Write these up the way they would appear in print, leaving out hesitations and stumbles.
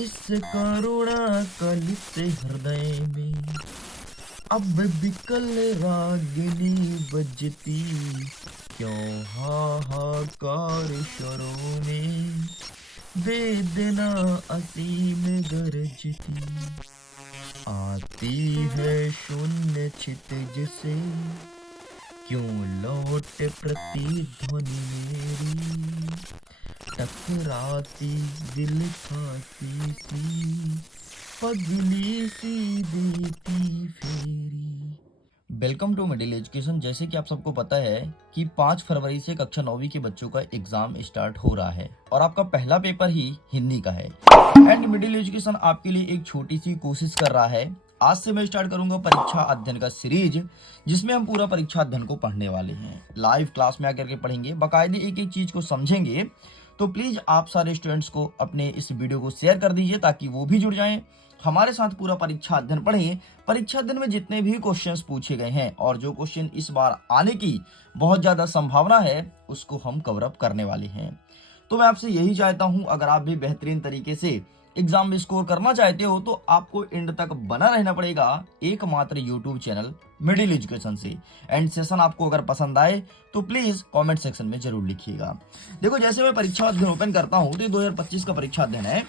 इस करुणा कलित हृदय में अब बिकल रागिनी बजती, क्यों हाहाकार शरों में वेदना असीम गरजती। आती है शून्य क्षितिज से, क्यों लौट प्रतिध्वनि मेरी, टकराती दिल खाती सी, पगली सी देती फेरी। Welcome to middle education. जैसे कि आप सबको पता है कि 5 फरवरी से कक्षा 9वीं के बच्चों का एग्जाम स्टार्ट हो रहा है और आपका पहला पेपर ही हिंदी का है। एंड मिडिल एजुकेशन आपके लिए एक छोटी सी कोशिश कर रहा है। आज से मैं स्टार्ट करूंगा परीक्षा अध्ययन का सीरीज, जिसमें हम पूरा परीक्षा अध्ययन को पढ़ने वाले हैं। लाइव क्लास में आकर के पढ़ेंगे, बाकायदे एक एक चीज को समझेंगे। तो प्लीज आप सारे स्टूडेंट्स को अपने इस वीडियो को शेयर कर दीजिए ताकि वो भी जुड़ जाएं, हमारे साथ पूरा परीक्षा अध्ययन पढ़ें। परीक्षा अध्ययन में जितने भी क्वेश्चंस पूछे गए हैं और जो क्वेश्चन इस बार आने की बहुत ज्यादा संभावना है, उसको हम कवर अप करने वाले हैं। तो मैं आपसे यही चाहता हूं, अगर आप भी बेहतरीन तरीके से एग्जाम में स्कोर करना चाहते हो तो आपको एंड तक बना रहना पड़ेगा एकमात्र यूट्यूब चैनल मिडिल एजुकेशन से। एंड सेशन आपको अगर पसंद आए तो प्लीज कमेंट सेक्शन में जरूर लिखिएगा। देखो, जैसे मैं परीक्षा अध्ययन ओपन करता हूं तो 2025 का परीक्षा अध्ययन है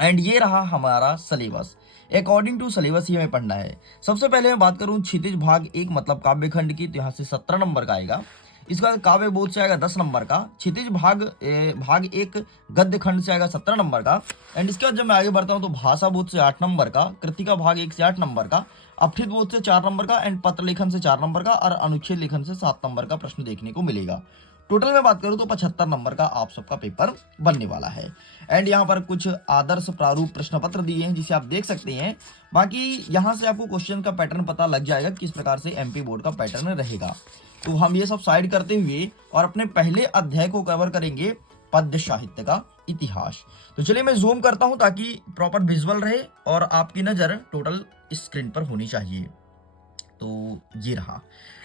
एंड ये रहा हमारा सिलेबस। अकॉर्डिंग टू सिलेबस ही हमें पढ़ना है। सबसे पहले मैं बात करूं क्षितिज भाग 1 मतलब काव्य खंड की, तो यहाँ से 17 नंबर का आएगा। इसके बाद काव्य बोध से आएगा 10 नंबर का। क्षितिज भाग 1 गद्य खंड से आएगा 17 नंबर का। एंड इसके बाद जब मैं आगे बढ़ता हूं तो भाषा बोध से 8 नंबर का, कृतिका भाग 1 से 8 नंबर का, अपठित बोध से 4 नंबर का, एंड पत्र लेखन से 4 नंबर का और अनुच्छेद लेखन से 7 नंबर का प्रश्न देखने को मिलेगा। टोटल में बात करूं तो 75 नंबर का आप सबका पेपर बनने वाला है। एंड यहाँ पर कुछ आदर्श प्रारूप प्रश्न पत्र दिए हैं जिसे आप देख सकते हैं। बाकी यहाँ से आपको क्वेश्चन का पैटर्न पता लग जाएगा किस प्रकार से एमपी बोर्ड का पैटर्न रहेगा। तो हम ये सब साइड करते हुए और अपने पहले अध्याय को कवर करेंगे, पद्य साहित्य का इतिहास। तो चलिए मैं जूम करता हूं ताकि प्रॉपर विजुअल रहे और आपकी नजर टोटल स्क्रीन पर होनी चाहिए। तो ये रहा,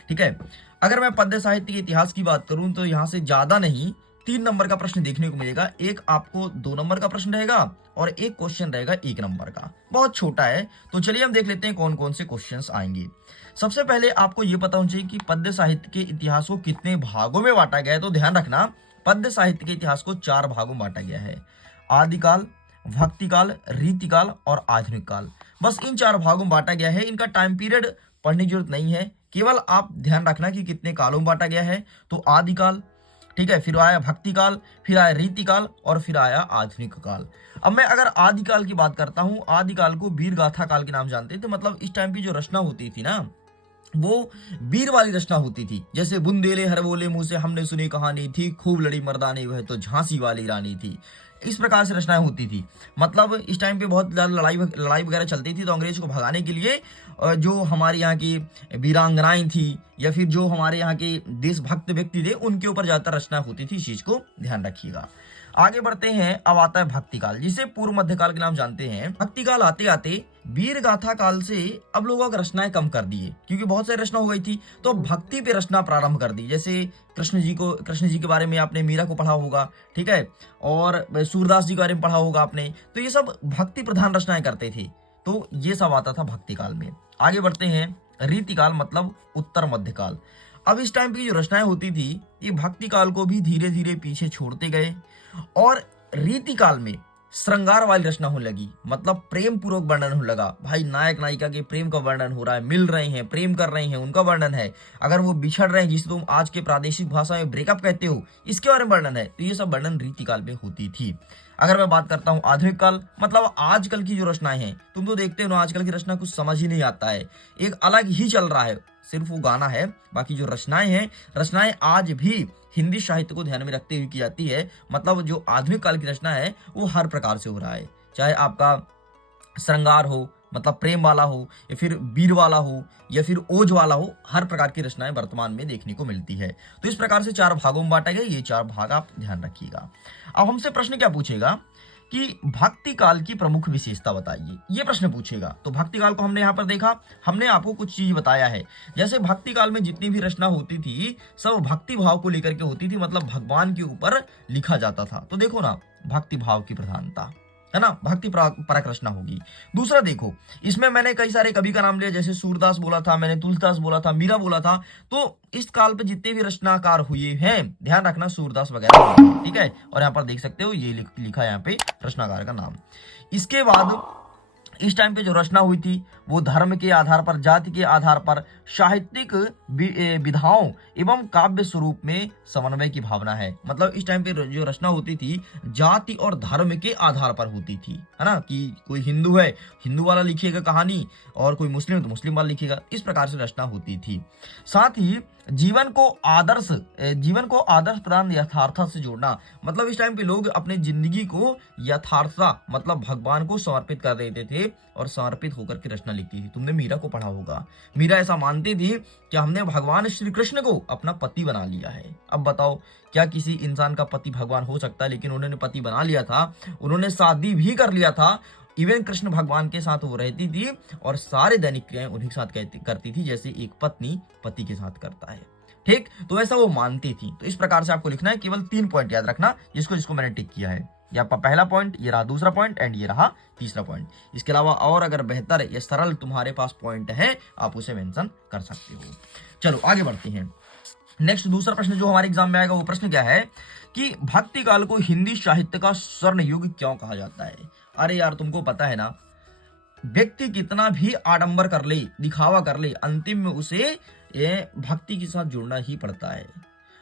ठीक है। अगर मैं पद्य साहित्य के इतिहास की बात करूं तो यहां से ज्यादा नहीं 3 नंबर का प्रश्न देखने को मिलेगा। एक आपको 2 नंबर का प्रश्न रहेगा और एक क्वेश्चन रहेगा 1 नंबर का, बहुत छोटा है। तो चलिए हम देख लेते हैं कौन कौन से क्वेश्चंस आएंगे। सबसे पहले आपको यह पता होना चाहिए कि पद्य साहित्य के इतिहास को कितने भागों में बांटा गया है। तो ध्यान रखना, पद्य साहित्य के इतिहास को 4 भागों में बांटा गया है: आदिकाल, भक्तिकाल, रीतिकाल और आधुनिक काल। बस इन 4 भागों में बांटा गया है। इनका टाइम पीरियड पढ़ने की जरूरत नहीं है, केवल आप ध्यान रखना कि कितने कालों में बांटा गया है। तो आदिकाल, ठीक है, फिर आया भक्तिकाल, फिर आया रीतिकाल और फिर आया आधुनिक काल। अब मैं अगर आदिकाल की बात करता हूं, आदिकाल को वीर गाथा काल के नाम जानते थे। मतलब इस टाइम की जो रचना होती थी ना, वो वीर वाली रचना होती थी। जैसे बुंदेले हर बोले मुंह से हमने सुनी कहानी थी, खूब लड़ी मर्दानी वह तो झांसी वाली रानी थी। इस प्रकार से रचनाएं होती थी। मतलब इस टाइम पे बहुत ज्यादा लड़ाई वगैरह चलती थी, तो अंग्रेज को भगाने के लिए जो हमारे यहाँ की वीरांगनाएं थी या फिर जो हमारे यहाँ के देशभक्त व्यक्ति थे, उनके ऊपर ज्यादातर रचना होती थी। इस चीज को ध्यान रखिएगा। आगे बढ़ते हैं। अब आता है भक्तिकाल, जिसे पूर्व मध्यकाल के नाम जानते हैं। भक्तिकाल आते आते वीर गाथा काल से अब लोगों की रचनाएं कम कर दिए, क्योंकि बहुत सारी रचना हो गई थी, तो भक्ति पे रचना प्रारंभ कर दी। जैसे कृष्ण जी के बारे में आपने मीरा को पढ़ा होगा, ठीक है, और सूरदास जी के बारे में पढ़ा होगा आपने। तो ये सब भक्ति प्रधान रचनाएं करते थे। तो ये सब आता था भक्तिकाल में। आगे बढ़ते हैं। रीतिकाल मतलब उत्तर मध्यकाल। अब इस टाइम की जो रचनाएं होती थी, ये भक्ति काल को भी धीरे धीरे पीछे छोड़ते गए और रीतिकाल में श्रृंगार वाली रचना होने लगी। मतलब प्रेम पूर्वक वर्णन होने लगा। भाई नायक नायिका के प्रेम का वर्णन हो रहा है, मिल रहे हैं, प्रेम कर रहे हैं, उनका वर्णन है। अगर वो बिछड़ रहे हैं, जिसे तुम आज के प्रादेशिक भाषा में ब्रेकअप कहते हो, इसके बारे में वर्णन है। तो ये सब वर्णन रीतिकाल में होती थी। अगर मैं बात करता हूँ आधुनिक काल, मतलब आजकल की जो रचनाएं हैं, तुम तो देखते हो ना, आजकल की रचना कुछ समझ ही नहीं आता है, एक अलग ही चल रहा है, सिर्फ वो गाना है। बाकी जो रचनाएं हैं, रचनाएं आज भी हिंदी साहित्य को ध्यान में रखते हुए की जाती है। मतलब जो आधुनिक काल की रचना है वो हर प्रकार से हो रहा है, चाहे आपका श्रृंगार हो, मतलब प्रेम वाला हो, या फिर वीर वाला हो, या फिर ओज वाला हो, हर प्रकार की रचनाएं वर्तमान में देखने को मिलती है। तो इस प्रकार से 4 भागों में बांटा गया। ये 4 भाग आप ध्यान रखिएगा। अब हमसे प्रश्न क्या पूछेगा कि भक्ति काल की प्रमुख विशेषता बताइए, ये प्रश्न पूछेगा। तो भक्ति काल को हमने यहाँ पर देखा, हमने आपको कुछ चीज बताया है। जैसे भक्ति काल में जितनी भी रचना होती थी, सब भक्ति भाव को लेकर के होती थी, मतलब भगवान के ऊपर लिखा जाता था। तो देखो ना, भक्ति भाव की प्रधानता, है ना, भक्ति परक रचना होगी। दूसरा देखो, इसमें मैंने कई सारे कवि का नाम लिया, जैसे सूरदास बोला था मैंने, तुलसीदास बोला था, मीरा बोला था। तो इस काल पे जितने भी रचनाकार हुए हैं, ध्यान रखना सूरदास वगैरह हुए हैं, ठीक है। और यहाँ पर देख सकते हो ये लिखा है यहाँ पे रचनाकार का नाम। इसके बाद इस टाइम पे जो रचना हुई थी वो धर्म के आधार पर, जाति के आधार पर, साहित्यिक विधाओं एवं काव्य स्वरूप में समन्वय की भावना है। मतलब इस टाइम पे जो रचना होती थी जाति और धर्म के आधार पर होती थी, है ना, कि कोई हिंदू है हिंदू वाला लिखिएगा कहानी, और कोई मुस्लिम तो मुस्लिम वाला लिखेगा, इस प्रकार से रचना होती थी। साथ ही जीवन को आदर्श प्रदान यथार्थता से जोड़ना। मतलब इस टाइम पे लोग अपने जिंदगी को यथार्थता मतलब भगवान को समर्पित कर देते थे और समर्पित होकर के रचना लिखती थी। तुमने मीरा को पढ़ा होगा, मीरा ऐसा मानती थी कि हमने भगवान श्री कृष्ण को अपना पति बना लिया है। अब बताओ, क्या किसी इंसान का पति भगवान हो सकता है? लेकिन उन्होंने पति बना लिया था, उन्होंने शादी भी कर लिया था। इवन कृष्ण भगवान के साथ वो रहती थी और सारे दैनिक क्रियाएं उन्हीं के साथ करती थी, जैसे एक पत्नी पति के साथ करता है। ठीक, तो ऐसा वो मानती थी। तो इस प्रकार से आपको लिखना है, केवल 3 पॉइंट याद रखना, जिसको मैंने टिक किया है। ये आपका पहला पॉइंट, ये रहा दूसरा पॉइंट, एंड ये रहा तीसरा पॉइंट। इसके अलावा और अगर बेहतर या सरल तुम्हारे पास पॉइंट है, आप उसे मेंशन कर सकते हो। चलो आगे बढ़ते हैं। नेक्स्ट दूसरा प्रश्न जो हमारे एग्जाम में आएगा, वो प्रश्न क्या है कि भक्ति काल को हिंदी साहित्य का स्वर्ण युग क्यों कहा जाता है? अरे यार, तुमको पता है ना, व्यक्ति कितना भी आडंबर कर ले, दिखावा कर ले, अंतिम में उसे ये भक्ति के साथ जुड़ना ही पड़ता है।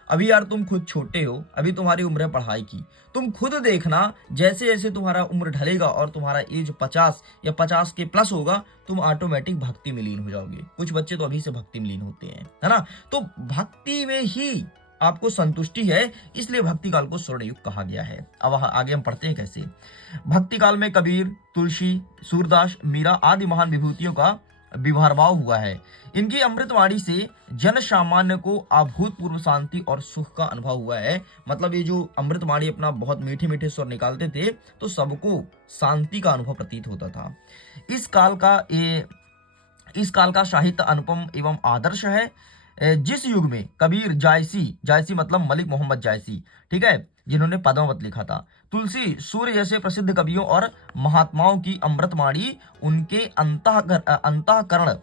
अभी यार तुम खुद छोटे हो, अभी तुम्हारी उम्र है पढ़ाई की, तुम खुद देखना जैसे जैसे तुम्हारा उम्र ढलेगा और तुम्हारा एज 50 या 50 के प्लस होगा, तुम ऑटोमेटिक भक्ति में लीन हो जाओगे। कुछ बच्चे तो अभी से भक्ति में लीन होते हैं, है ना। तो भक्ति में ही आपको संतुष्टि है, इसलिए भक्ति काल को स्वर्ण युग कहा गया है। अब आगे हम पढ़ते हैं कैसे। भक्ति काल में कबीर, तुलसी, सूरदास, मीरा आदि महान विभूतियों का विभाव हुआ है। इनकी अमृतवाणी से जन सामान्य को अभूतपूर्व शांति और सुख का अनुभव हुआ है। मतलब ये जो अमृतवाणी अपना बहुत मीठे मीठे स्वर निकालते थे, तो सबको शांति का अनुभव प्रतीत होता था। इस काल का साहित्य अनुपम एवं आदर्श है। जिस युग में कबीर, जायसी मतलब मलिक मोहम्मद जायसी, ठीक है, जिन्होंने पद्मावत लिखा था, तुलसी, सूर्य जैसे प्रसिद्ध कवियों और महात्माओं की अमृतवाणी उनके अंतःकरण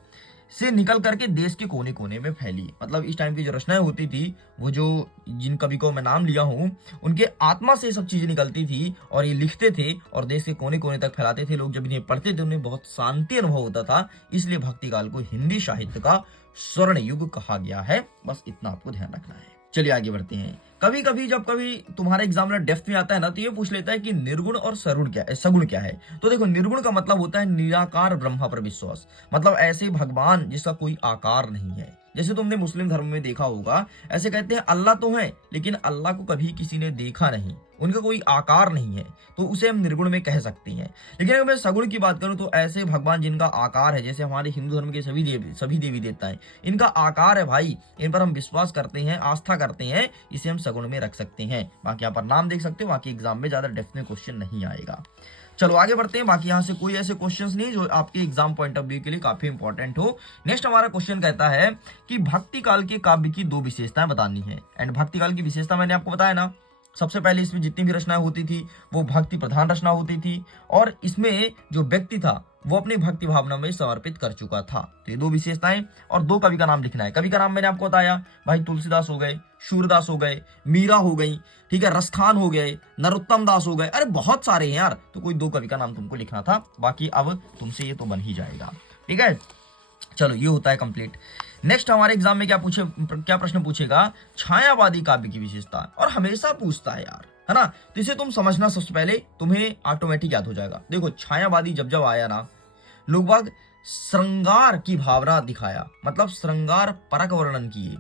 से निकल करके देश के कोने कोने में फैली। मतलब इस टाइम की जो रचनाएं होती थी, वो जो जिन कवि को मैं नाम लिया हूँ, उनके आत्मा से सब चीजें निकलती थी और ये लिखते थे और देश के कोने कोने तक फैलाते थे। लोग जब इन्हें पढ़ते थे उन्हें बहुत शांति अनुभव होता था। इसलिए भक्ति काल को हिंदी साहित्य का स्वर्ण युग कहा गया है। बस इतना आपको ध्यान रखना है। चलिए आगे बढ़ते हैं। कभी कभी जब कभी तुम्हारे एग्जाम में डेप्थ में आता है ना, तो ये पूछ लेता है कि निर्गुण और सगुण क्या है। तो देखो, निर्गुण का मतलब होता है निराकार ब्रह्मा पर विश्वास। मतलब ऐसे भगवान जिसका कोई आकार नहीं है। जैसे तुमने मुस्लिम धर्म में देखा होगा, ऐसे कहते हैं अल्लाह तो है, लेकिन अल्लाह को कभी किसी ने देखा नहीं, उनका कोई आकार नहीं है, तो उसे हम निर्गुण में कह सकते हैं। लेकिन अगर मैं सगुण की बात करूं, तो ऐसे भगवान जिनका आकार है, जैसे हमारे हिंदू धर्म के सभी देवी देवता हैं, इनका आकार है भाई, इन पर हम विश्वास करते हैं, आस्था करते हैं, इसे हम सगुण में रख सकते हैं। बाकी यहाँ पर नाम देख सकते हो, बाकी एग्जाम में ज्यादा डेप्थ में क्वेश्चन नहीं आएगा। चलो आगे बढ़ते हैं। बाकी यहाँ से कोई ऐसे क्वेश्चंस नहीं जो आपके एग्जाम पॉइंट ऑफ व्यू के लिए काफी इंपॉर्टेंट हो। नेक्स्ट हमारा क्वेश्चन कहता है कि भक्ति काल के काव्य की 2 विशेषताएं बतानी है। एंड भक्ति काल की विशेषता मैंने आपको बताया ना, सबसे पहले इसमें जितनी भी रचनाएं होती थी वो भक्ति प्रधान रचना होती थी, और इसमें जो व्यक्ति था वो अपनी भक्ति भावना में समर्पित कर चुका था। तो ये 2 विशेषताएं, और 2 कवि का नाम लिखना है। कवि का नाम मैंने आपको बताया भाई, तुलसीदास हो गए, सूरदास हो गए, मीरा हो गई, ठीक है, रसखान हो गए, नरोत्तम दास हो गए, अरे बहुत सारे हैं यार। तो कोई 2 कवि का नाम तुमको लिखना था। बाकी अब तुमसे ये तो बन ही जाएगा, ठीक है। चलो ये होता है कंप्लीट। नेक्स्ट हमारे एग्जाम में क्या प्रश्न पूछेगा, छायावादी काव्य की विशेषता, और हमेशा पूछता है यार, है ना। तो इसे तुम समझना, सबसे पहले तुम्हें ऑटोमेटिक याद हो जाएगा। देखो, छायावादी जब आया ना, लोग बाग श्रृंगार की भावना दिखाया, मतलब श्रृंगार परक वर्णन किए।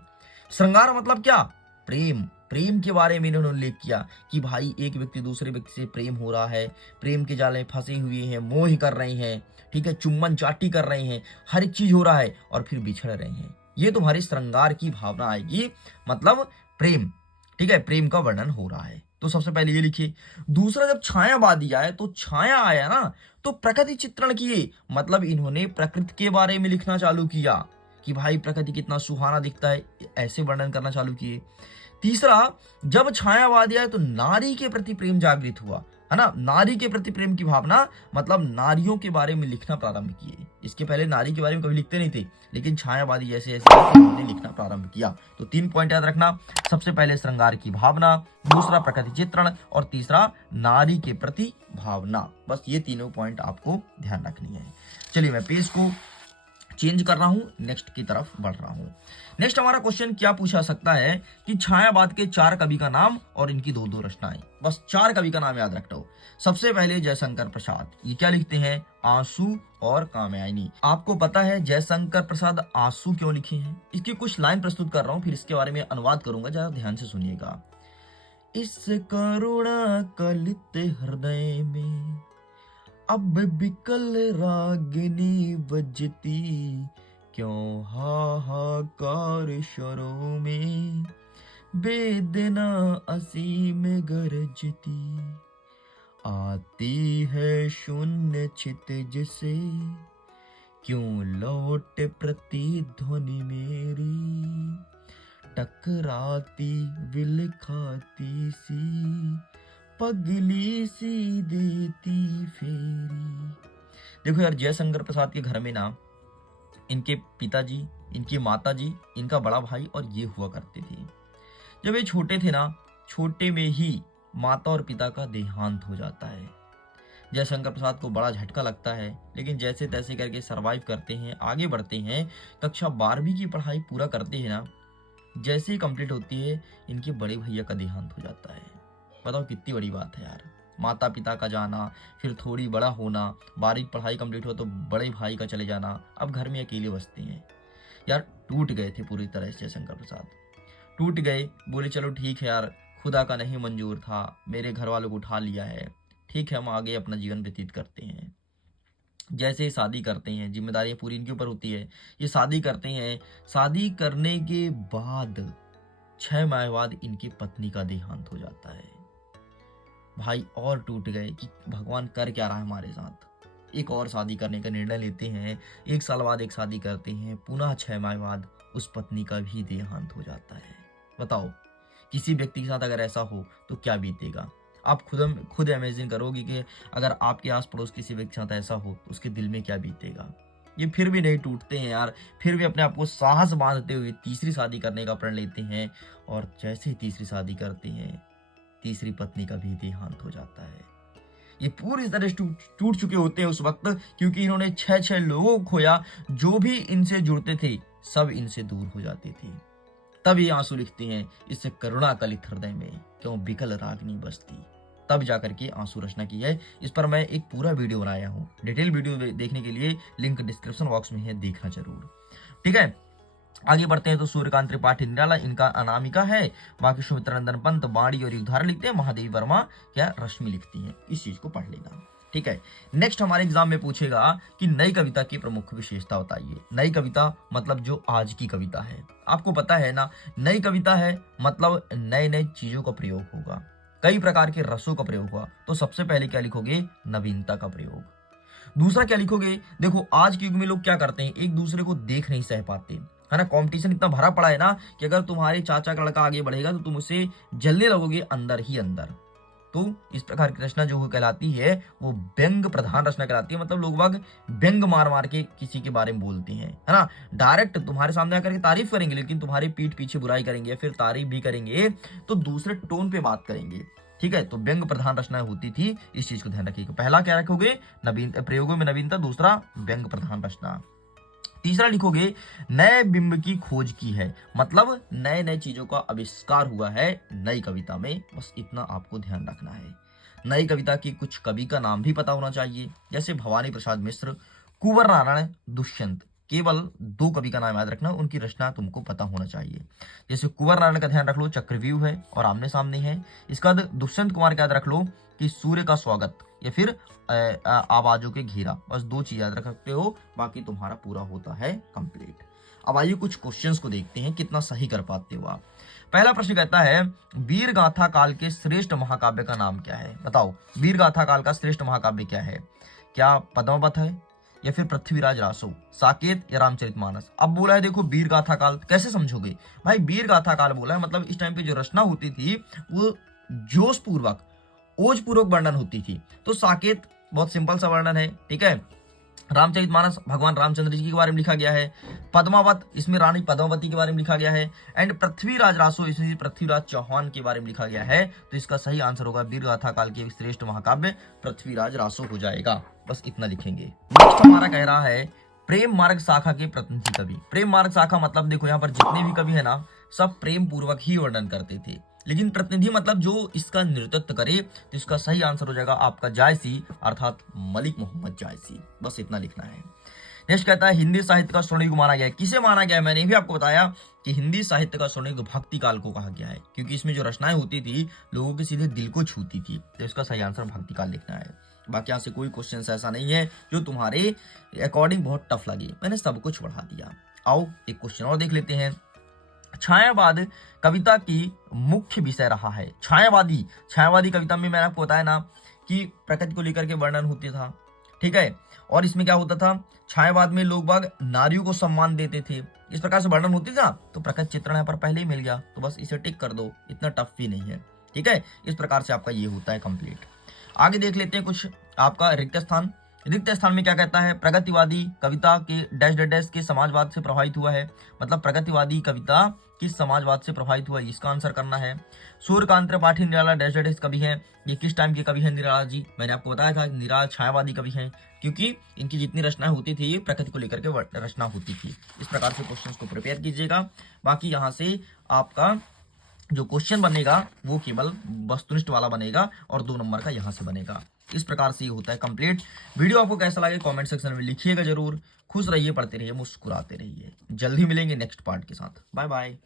श्रृंगार मतलब क्या, प्रेम के बारे में इन्होंने उल्लेख किया कि भाई एक व्यक्ति दूसरे व्यक्ति से प्रेम हो रहा है, प्रेम के जाल में फंसे हुए हैं, मोह कर रहे हैं, ठीक है, चुम्बन चाटी कर रहे हैं, हर एक चीज हो रहा है और फिर बिछड़ रहे हैं। ये तुम्हारी श्रृंगार की भावना आएगी, मतलब प्रेम, ठीक है, प्रेम का वर्णन हो रहा है। तो सबसे पहले ये लिखिए। दूसरा, जब छायावादी आया तो छाया आया ना, तो प्रकृति चित्रण किए, मतलब इन्होंने प्रकृति के बारे में लिखना चालू किया कि भाई प्रकृति कितना सुहाना दिखता है, ऐसे वर्णन करना चालू किए। तीसरा, जब छायावादी आया तो नारी के प्रति प्रेम जागृत हुआ। है ना। नारी के प्रति प्रेम की भावना मतलब नारियों के बारे में लिखना प्रारंभ किए। इसके पहले नारी के बारे में कभी लिखते नहीं थे, लेकिन छायावादी जैसे जैसे उन्होंने लिखना प्रारंभ किया। तो 3 पॉइंट याद रखना, सबसे पहले श्रृंगार की भावना, दूसरा प्रकृति चित्रण और तीसरा नारी के प्रति भावना। बस ये तीनों पॉइंट आपको ध्यान रखनी है। चलिए मैं पेज को चेंज कर रहा हूं, नेक्स्ट की तरफ बढ़ रहा हूं। नेक्स्ट हमारा क्वेश्चन क्या पूछा सकता है कि छायावाद के 4 कवि का नाम और इनकी 2-2 रचनाएं। बस 4 कवि का नाम याद रखना हो। सबसे पहले जयशंकर प्रसाद, ये क्या लिखते हैं, आंसू और कामयानी। आपको पता है जयशंकर प्रसाद आंसू क्यों लिखे हैं? इसकी कुछ लाइन प्रस्तुत कर रहा हूं, फिर इसके बारे में अनुवाद करूंगा, जरा ध्यान से सुनिएगा। इस करुणा कलित हृदय में अब बिकल रागिनी बजती, क्यों हाहाकार शरों में वेदना असीम गरजती, आती है शून्य क्षितिज से, क्यों लौट प्रतिध्वनि मेरी, टकराती विलखाती सी, पगली सी देती फेरी। देखो यार, जयशंकर प्रसाद के घर में ना इनके पिताजी, इनकी माताजी, इनका बड़ा भाई और ये हुआ करते थे। जब ये छोटे थे ना, छोटे में ही माता और पिता का देहांत हो जाता है। जयशंकर प्रसाद को बड़ा झटका लगता है, लेकिन जैसे तैसे करके सरवाइव करते हैं, आगे बढ़ते हैं। कक्षा 12वीं की पढ़ाई पूरा करते हैं ना, जैसे ही कंप्लीट होती है इनके बड़े भैया का देहांत हो जाता है। बताओ कितनी बड़ी बात है यार, माता पिता का जाना, फिर थोड़ी बड़ा होना, 12वीं पढ़ाई कंप्लीट हो तो बड़े भाई का चले जाना, अब घर में अकेले बसते हैं। यार टूट गए थे पूरी तरह से जयशंकर प्रसाद, टूट गए। बोले चलो ठीक है यार, खुदा का नहीं मंजूर था, मेरे घर वालों को उठा लिया है, ठीक है हम आगे अपना जीवन व्यतीत करते हैं। जैसे ही शादी करते हैं, जिम्मेदारियां पूरी इनके ऊपर होती है, ये शादी करते हैं। शादी करने के बाद 6 माह बाद इनकी पत्नी का देहांत हो जाता है। भाई और टूट गए कि भगवान कर क्या रहा है हमारे साथ। एक और शादी करने का निर्णय लेते हैं, 1 साल बाद एक शादी करते हैं, पुनः 6 माह बाद उस पत्नी का भी देहांत हो जाता है। बताओ किसी व्यक्ति के साथ अगर ऐसा हो तो क्या बीतेगा। आप खुद इमेजिन करोगे कि अगर आपके आस पड़ोस किसी व्यक्ति के साथ ऐसा हो तो उसके दिल में क्या बीतेगा। ये फिर भी नहीं टूटते हैं यार, फिर भी अपने आप को साहस बांधते हुए तीसरी शादी करने का प्रण लेते हैं, और जैसे ही तीसरी शादी करते हैं, तीसरी पत्नी का भी देहांत हो जाता है। ये पूरी तरह से टूट चुके होते हैं उस वक्त, क्योंकि इन्होंने 6 लोगों को खोया। जो भी इनसे जुड़ते थे सब इनसे दूर हो जाते थे। तब ये आंसू लिखते हैं, इससे करुणा कलित हृदय में क्यों बिकल रागनी बसती। तब जाकर के आंसू रचना की है। इस पर मैं एक पूरा वीडियो बनाया हूँ, डिटेल वीडियो देखने के लिए लिंक डिस्क्रिप्शन बॉक्स में है, देखना जरूर। ठीक है, आगे बढ़ते हैं। तो सूर्यकांत त्रिपाठी निराला इनका अनामिका है। बाकी सुमित्रानंदन पंत बाणी और युगधार लिखते हैं। महादेवी वर्मा क्या रश्मि लिखती हैं। इस चीज को पढ़ लेना। ठीक है, नेक्स्ट हमारे एग्जाम में पूछेगा कि नई कविता की प्रमुख विशेषता बताइए। नई कविता मतलब जो आज की कविता है, आपको पता है ना, नई कविता है मतलब नए नए चीजों का प्रयोग होगा, कई प्रकार के रसों का प्रयोग हुआ। तो सबसे पहले क्या लिखोगे, नवीनता का प्रयोग। दूसरा क्या लिखोगे, देखो आज के युग में लोग क्या करते हैं, एक दूसरे को देख नहीं सह पाते, है ना। कंपटीशन इतना भरा पड़ा है ना कि अगर तुम्हारे चाचा का लड़का आगे बढ़ेगा तो तुम उसे जलने लगोगे अंदर ही अंदर। तो इस प्रकार की रचना जो कहलाती है वो व्यंग प्रधान रचना कहलाती है। मतलब लोग बाग व्यंग मार मार के किसी के बारे में बोलते हैं, है ना। डायरेक्ट तुम्हारे सामने आकर के तारीफ करेंगे, लेकिन तुम्हारे पीठ पीछे बुराई करेंगे, फिर तारीफ भी करेंगे तो दूसरे टोन पे बात करेंगे। ठीक है, तो व्यंग प्रधान रचना होती थी, इस चीज को ध्यान रखिएगा। पहला क्या रखोगे, नवीन प्रयोगों में नवीनता। दूसरा व्यंग प्रधान रचना। तीसरा लिखोगे नए बिंब की खोज की है, मतलब नए नए चीजों का आविष्कार हुआ है नई कविता में। बस इतना आपको ध्यान रखना है। नई कविता की कुछ कवि का नाम भी पता होना चाहिए, जैसे भवानी प्रसाद मिश्र, कुंवर नारायण, दुष्यंत। केवल 2 कवि का नाम याद रखना, उनकी रचना तुमको पता होना चाहिए। जैसे कुंवर नारायण का ध्यान रख लो, चक्रव्यूह है और आमने सामने है। इसका दुष्यंत कुमार का याद रख लो कि सूर्य का स्वागत या फिर आवाजों के घेरा। बस 2 चीज याद रख सकते हो, बाकी तुम्हारा पूरा होता है कंप्लीट। अब आइए कुछ क्वेश्चंस को देखते हैं, कितना सही कर पाते हो आप। पहला प्रश्न कहता है वीर गाथा काल के श्रेष्ठ महाकाव्य का नाम क्या है। बताओ वीर गाथा काल का श्रेष्ठ महाकाव्य क्या है। क्या पद्मावत है या फिर पृथ्वीराज रासो, साकेत या रामचरितमानस। अब बोला है देखो वीर गाथा काल, कैसे समझोगे भाई। वीर गाथा काल बोला है मतलब इस टाइम पे जो रचना होती थी वो जोश पूर्वक ओज पूर्वक वर्णन होती थी। तो साकेत बहुत सिंपल सा वर्णन है, ठीक है। रामचरितमानस भगवान रामचंद्र जी के बारे में लिखा गया है। पद्मावत, इसमें रानी पद्मावती के बारे में लिखा गया है। एंड पृथ्वीराज रासो, इसमें पृथ्वीराज चौहान के बारे में लिखा गया है। तो इसका सही आंसर होगा वीर गाथा काल के श्रेष्ठ महाकाव्य पृथ्वीराज रासो हो जाएगा। बस इतना लिखेंगे। नेक्स्ट हमारा कह रहा है प्रेम मार्ग शाखा के प्रतिनिधि कवि। प्रेम मार्ग शाखा मतलब देखो यहाँ पर जितने भी कवि है ना, सब प्रेम पूर्वक ही वर्णन करते थे, लेकिन प्रतिनिधि मतलब जो इसका नेतृत्व करे। तो इसका सही आंसर हो जाएगा आपका जायसी, अर्थात मलिक मोहम्मद जायसी। बस इतना लिखना है। नेक्स्ट कहता है हिंदी साहित्य का स्वर्णिम युग माना गया है। किसे माना गया है? मैंने भी आपको बताया कि हिंदी साहित्य का स्वर्णिम युग भक्ति काल को कहा गया है, क्योंकि इसमें जो रचनाएं होती थी लोगों के सीधे दिल को छूती थी। तो इसका सही आंसर भक्ति काल लिखना है। बाकी यहाँ से कोई क्वेश्चन ऐसा नहीं है जो तुम्हारे अकॉर्डिंग बहुत टफ लगे, मैंने सब कुछ बढ़ा दिया। आओ एक क्वेश्चन और देख लेते हैं। छायावाद कविता की मुख्य विषय रहा है। छायावादी कविता में मैंने आपको बताया ना कि प्रकृति को लेकर के वर्णन होता था, ठीक है। और इसमें क्या होता था, छायावाद में लोग बाग नारियों को सम्मान देते थे, इस प्रकार से वर्णन होती था। तो प्रकृति चित्रण यहाँ पर पहले ही मिल गया, तो बस इसे टिक कर दो, इतना टफ भी नहीं है, ठीक है। इस प्रकार से आपका ये होता है कंप्लीट। आगे देख लेते हैं कुछ आपका रिक्त स्थान। रिक्त स्थान में क्या कहता है, प्रगतिवादी कविता के डैश डैश के समाजवाद से प्रभावित हुआ है। मतलब प्रगतिवादी कविता किस समाजवाद से प्रभावित हुआ है, इसका आंसर करना है। सूर्यकांत त्रिपाठी निराला डैश डैश कवि हैं। ये किस टाइम के कवि हैं निराला जी? मैंने आपको बताया था निराला छायावादी कवि हैं, क्योंकि इनकी जितनी रचनाएं होती थी ये प्रकृति को लेकर के रचना होती थी। इस प्रकार से क्वेश्चन को प्रिपेयर कीजिएगा। बाकी यहाँ से आपका जो क्वेश्चन बनेगा वो केवल वस्तुनिष्ठ वाला बनेगा और 2 नंबर का यहाँ से बनेगा। इस प्रकार से ये होता है कंप्लीट। वीडियो आपको कैसा लगे कमेंट सेक्शन में लिखिएगा जरूर। खुश रहिए, पढ़ते रहिए, मुस्कुराते रहिए। जल्दी मिलेंगे नेक्स्ट पार्ट के साथ। Bye bye.